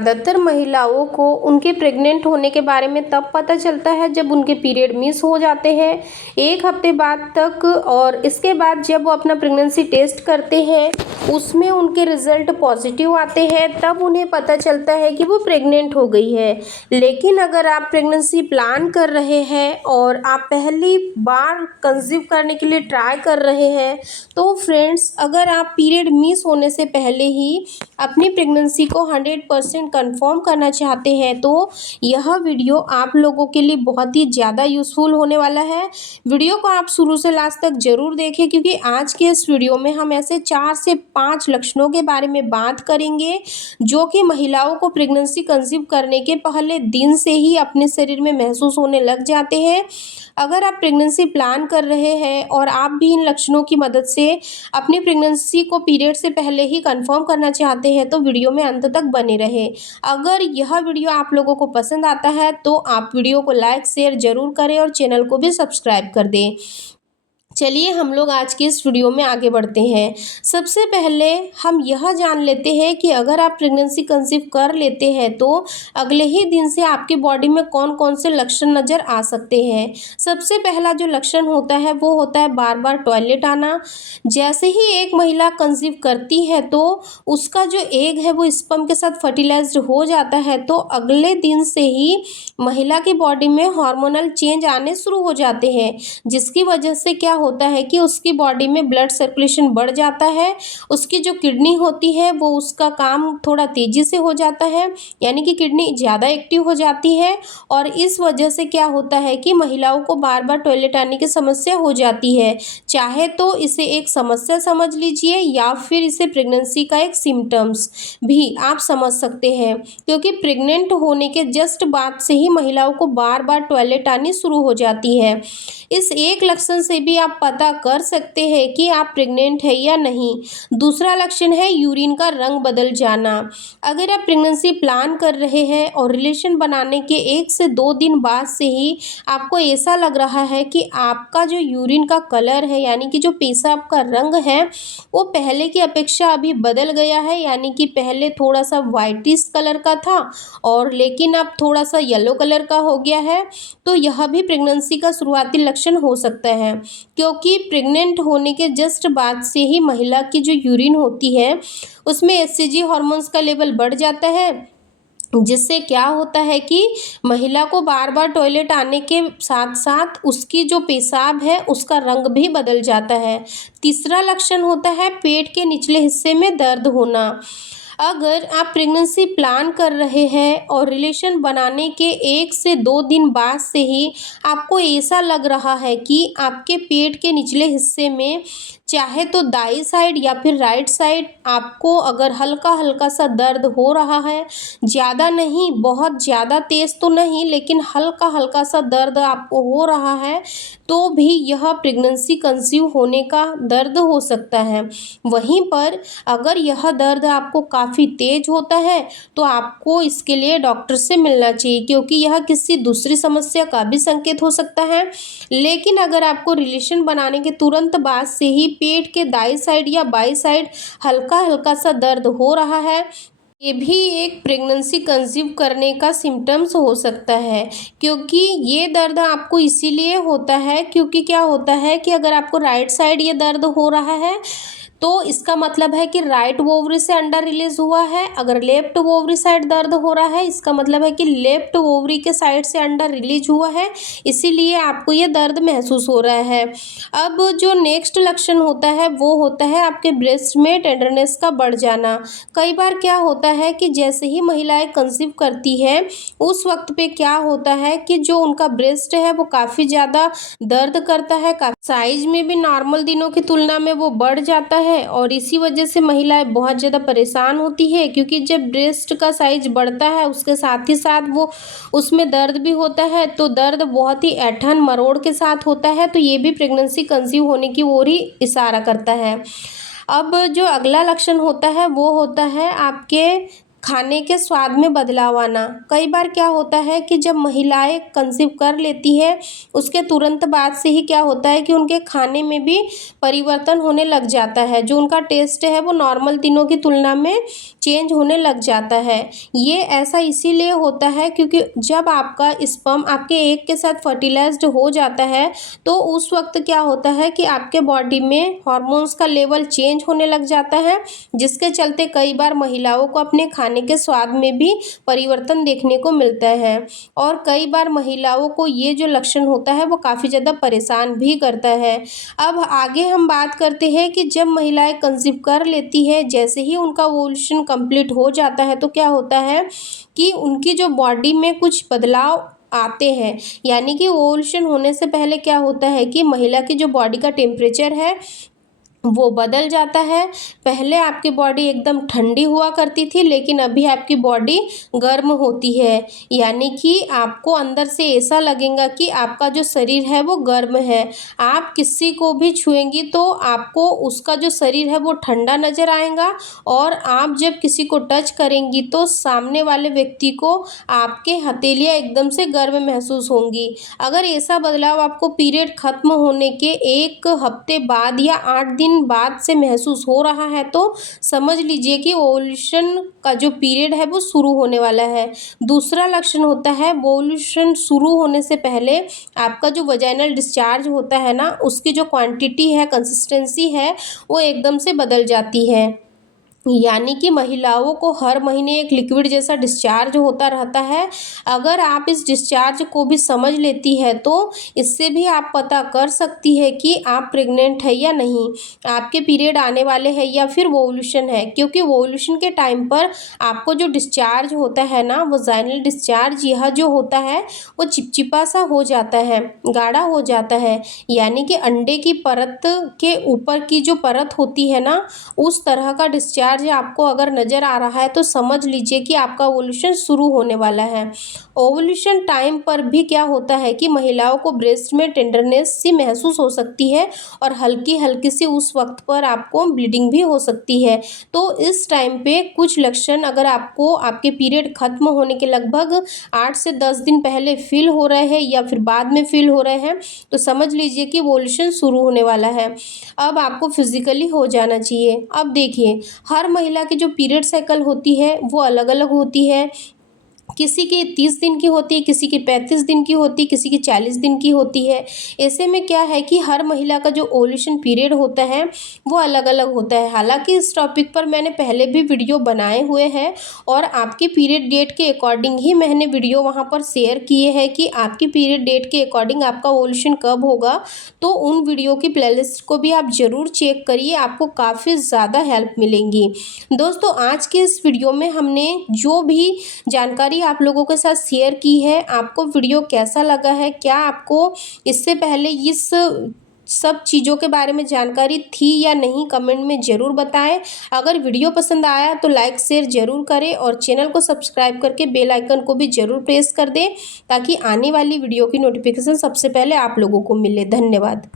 ज़्यादातर महिलाओं को उनके प्रेग्नेंट होने के बारे में तब पता चलता है जब उनके पीरियड मिस हो जाते हैं 1 हफ्ते बाद तक, और इसके बाद जब वो अपना प्रेगनेंसी टेस्ट करते हैं उसमें उनके रिजल्ट पॉजिटिव आते हैं, तब उन्हें पता चलता है कि वो प्रेग्नेंट हो गई है। लेकिन अगर आप प्रेगनेंसी प्लान कर रहे हैं और आप पहली बार कंसीव करने के लिए ट्राई कर रहे हैं, तो फ्रेंड्स, अगर आप पीरियड मिस होने से पहले ही अपनी प्रेगनेंसी को 100% कंफर्म करना चाहते हैं, तो यह वीडियो आप लोगों के लिए बहुत ही ज़्यादा यूज़फुल होने वाला है। वीडियो को आप शुरू से लास्ट तक ज़रूर देखें, क्योंकि आज के इस वीडियो में हम ऐसे 4 से 5 लक्षणों के बारे में बात करेंगे जो कि महिलाओं को प्रेगनेंसी कंसीव करने के पहले दिन से ही अपने शरीर में महसूस होने लग जाते हैं। अगर आप प्रेगनेंसी प्लान कर रहे हैं और आप भी इन लक्षणों की मदद से अपनी प्रेगनेंसी को पीरियड से पहले ही कंफर्म करना चाहते हैं, तो वीडियो में अंत तक बने रहें। अगर यह वीडियो आप लोगों को पसंद आता है तो आप वीडियो को लाइक शेयर ज़रूर करें और चैनल को भी सब्सक्राइब कर दें। चलिए हम लोग आज के इस वीडियो में आगे बढ़ते हैं। सबसे पहले हम यह जान लेते हैं कि अगर आप प्रेगनेंसी कंसीव कर लेते हैं तो अगले ही दिन से आपकी बॉडी में कौन कौन से लक्षण नज़र आ सकते हैं। सबसे पहला जो लक्षण होता है वो होता है बार बार टॉयलेट आना। जैसे ही एक महिला कंसीव करती है तो उसका जो एग है वो स्पर्म के साथ फर्टिलाइज्ड हो जाता है, तो अगले दिन से ही महिला की बॉडी में हार्मोनल चेंज आने शुरू हो जाते हैं, जिसकी वजह से क्या होता है कि उसकी बॉडी में ब्लड सर्कुलेशन बढ़ जाता है। उसकी जो किडनी होती है वो उसका काम थोड़ा तेज़ी से हो जाता है, यानी कि किडनी ज़्यादा एक्टिव हो जाती है, और इस वजह से क्या होता है कि महिलाओं को बार बार टॉयलेट आने की समस्या हो जाती है। चाहे तो इसे एक समस्या समझ लीजिए या फिर इसे प्रेगनेंसी का एक सिम्टम्स भी आप समझ सकते हैं, क्योंकि प्रेग्नेंट होने के जस्ट बाद से ही महिलाओं को बार बार टॉयलेट आनी शुरू हो जाती है। इस एक लक्षण से भी आप पता कर सकते हैं कि आप प्रेग्नेंट है या नहीं। दूसरा लक्षण है यूरिन का रंग बदल जाना। अगर आप प्रेगनेंसी प्लान कर रहे हैं और रिलेशन बनाने के 1 से 2 दिन बाद से ही आपको ऐसा लग रहा है कि आपका जो यूरिन का कलर है, यानी कि जो पेशाब का रंग है, वो पहले की अपेक्षा अभी बदल गया है, यानी कि पहले थोड़ा सा वाइटिश कलर का था और लेकिन अब थोड़ा सा येलो कलर का हो गया है, तो यह भी प्रेगनेंसी का शुरुआती लक्षण हो सकता है। क्योंकि प्रेग्नेंट होने के जस्ट बाद से ही महिला की जो यूरिन होती है उसमें एचसीजी हार्मोन्स का लेवल बढ़ जाता है, जिससे क्या होता है कि महिला को बार बार टॉयलेट आने के साथ साथ उसकी जो पेशाब है उसका रंग भी बदल जाता है। तीसरा लक्षण होता है पेट के निचले हिस्से में दर्द होना। अगर आप प्रेगनेंसी प्लान कर रहे हैं और रिलेशन बनाने के 1 से 2 दिन बाद से ही आपको ऐसा लग रहा है कि आपके पेट के निचले हिस्से में, चाहे तो दाई साइड या फिर राइट साइड, आपको अगर हल्का हल्का सा दर्द हो रहा है, ज़्यादा नहीं, बहुत ज़्यादा तेज़ तो नहीं, लेकिन हल्का हल्का सा दर्द आपको हो रहा है, तो भी यह प्रेगनेंसी कंसीव होने का दर्द हो सकता है। वहीं पर अगर यह दर्द आपको काफ़ी तेज़ होता है तो आपको इसके लिए डॉक्टर से मिलना चाहिए, क्योंकि यह किसी दूसरी समस्या का भी संकेत हो सकता है। लेकिन अगर आपको रिलेशन बनाने के तुरंत बाद से ही पेट के दाई साइड या बाई साइड हल्का हल्का सा दर्द हो रहा है, ये भी एक प्रेगनेंसी कंसीव करने का सिम्टम्स हो सकता है। क्योंकि ये दर्द आपको इसीलिए होता है क्योंकि क्या होता है कि अगर आपको राइट साइड ये दर्द हो रहा है तो इसका मतलब है कि राइट ओवरी से अंडा रिलीज हुआ है। अगर लेफ्ट ओवरी साइड दर्द हो रहा है, इसका मतलब है कि लेफ्ट ओवरी के साइड से अंडा रिलीज हुआ है, इसीलिए आपको ये दर्द महसूस हो रहा है। अब जो नेक्स्ट लक्षण होता है वो होता है आपके ब्रेस्ट में टेंडरनेस का बढ़ जाना। कई बार क्या होता है कि जैसे ही महिलाएं कंसीव करती है उस वक्त पे क्या होता है कि जो उनका ब्रेस्ट है वो काफ़ी ज़्यादा दर्द करता है, साइज में भी नॉर्मल दिनों की तुलना में वो बढ़ जाता है, और इसी वजह से महिलाएं बहुत ज़्यादा परेशान होती है। क्योंकि जब ब्रेस्ट का साइज बढ़ता है उसके साथ ही साथ वो उसमें दर्द भी होता है, तो दर्द बहुत ही ऐंठन मरोड़ के साथ होता है, तो ये भी प्रेगनेंसी कंसीव होने की ओर ही इशारा करता है। अब जो अगला लक्षण होता है वो होता है आपके खाने के स्वाद में बदलाव आना। कई बार क्या होता है कि जब महिलाएं कंसीव कर लेती है उसके तुरंत बाद से ही क्या होता है कि उनके खाने में भी परिवर्तन होने लग जाता है। जो उनका टेस्ट है वो नॉर्मल दिनों की तुलना में चेंज होने लग जाता है। ये ऐसा इसीलिए होता है क्योंकि जब आपका स्पर्म आपके एग के साथ फर्टिलाइज्ड हो जाता है तो उस वक्त क्या होता है कि आपके बॉडी में हॉर्मोन्स का लेवल चेंज होने लग जाता है, जिसके चलते कई बार महिलाओं को अपने खाने के स्वाद में भी परिवर्तन देखने को मिलता है। और कई बार महिलाओं को ये जो लक्षण होता है वो काफ़ी ज़्यादा परेशान भी करता है। अब आगे हम बात करते हैं कि जब महिलाएं कंसीव कर लेती है, जैसे ही उनका ओव्यूलेशन कंप्लीट हो जाता है तो क्या होता है कि उनकी जो बॉडी में कुछ बदलाव आते हैं। यानी कि ओव्यूलेशन होने से पहले क्या होता है कि महिला की जो बॉडी का टेम्परेचर है वो बदल जाता है। पहले आपकी बॉडी एकदम ठंडी हुआ करती थी, लेकिन अभी आपकी बॉडी गर्म होती है। यानी कि आपको अंदर से ऐसा लगेगा कि आपका जो शरीर है वो गर्म है। आप किसी को भी छुएंगी तो आपको उसका जो शरीर है वो ठंडा नज़र आएगा, और आप जब किसी को टच करेंगी तो सामने वाले व्यक्ति को आपके हथेलियाँ एकदम से गर्म महसूस होंगी। अगर ऐसा बदलाव आपको पीरियड खत्म होने के 1 हफ्ते बाद या 8 दिन बाद से महसूस हो रहा है तो समझ लीजिए कि ओव्यूलेशन का जो पीरियड है वो शुरू होने वाला है। दूसरा लक्षण होता है, ओव्यूलेशन शुरू होने से पहले आपका जो वजाइनल डिस्चार्ज होता है ना, उसकी जो क्वांटिटी है, कंसिस्टेंसी है, वो एकदम से बदल जाती है। यानी कि महिलाओं को हर महीने एक लिक्विड जैसा डिस्चार्ज होता रहता है। अगर आप इस डिस्चार्ज को भी समझ लेती है तो इससे भी आप पता कर सकती है कि आप प्रेग्नेंट है या नहीं, आपके पीरियड आने वाले हैं या फिर ओव्यूलेशन है। क्योंकि ओव्यूलेशन के टाइम पर आपको जो डिस्चार्ज होता है ना, वजाइनल डिस्चार्ज, यह जो होता है वो चिपचिपा सा हो जाता है, गाढ़ा हो जाता है। यानी कि अंडे की परत के ऊपर की जो परत होती है ना, उस तरह का डिस्चार्ज आपको अगर नज़र आ रहा है तो समझ लीजिए कि आपका ओव्यूलेशन शुरू होने वाला है। ओव्यूलेशन टाइम पर भी क्या होता है कि महिलाओं को ब्रेस्ट में टेंडरनेस सी महसूस हो सकती है, और हल्की हल्की सी उस वक्त पर आपको ब्लीडिंग भी हो सकती है। तो इस टाइम पे कुछ लक्षण अगर आपको आपके पीरियड खत्म होने के लगभग 8 से 10 दिन पहले फील हो रहे हैं या फिर बाद में फील हो रहे हैं तो समझ लीजिए कि ओव्यूलेशन शुरू होने वाला है। अब आपको फिजिकली हो जाना चाहिए। अब देखिए, हर महिला की जो पीरियड साइकिल होती है वो अलग अलग होती है। किसी की 30 दिन की होती है, किसी की 35 दिन की होती है, किसी की 40 दिन की होती है। ऐसे में क्या है कि हर महिला का जो ओव्यूलेशन पीरियड होता है वो अलग अलग होता है। हालांकि इस टॉपिक पर मैंने पहले भी वीडियो बनाए हुए हैं, और आपके पीरियड डेट के अकॉर्डिंग ही मैंने वीडियो वहाँ पर शेयर किए हैं कि आपकी पीरियड डेट के अकॉर्डिंग आपका ओव्यूलेशन कब होगा। तो उन वीडियो की प्लेलिस्ट को भी आप ज़रूर चेक करिए, आपको काफ़ी ज़्यादा हेल्प मिलेंगी। दोस्तों, आज के इस वीडियो में हमने जो भी जानकारी आप लोगों के साथ शेयर की है, आपको वीडियो कैसा लगा है? क्या आपको इससे पहले इस सब चीज़ों के बारे में जानकारी थी या नहीं, कमेंट में ज़रूर बताएं। अगर वीडियो पसंद आया तो लाइक शेयर ज़रूर करें, और चैनल को सब्सक्राइब करके बेल आइकन को भी ज़रूर प्रेस कर दें ताकि आने वाली वीडियो की नोटिफिकेशन सबसे पहले आप लोगों को मिले। धन्यवाद।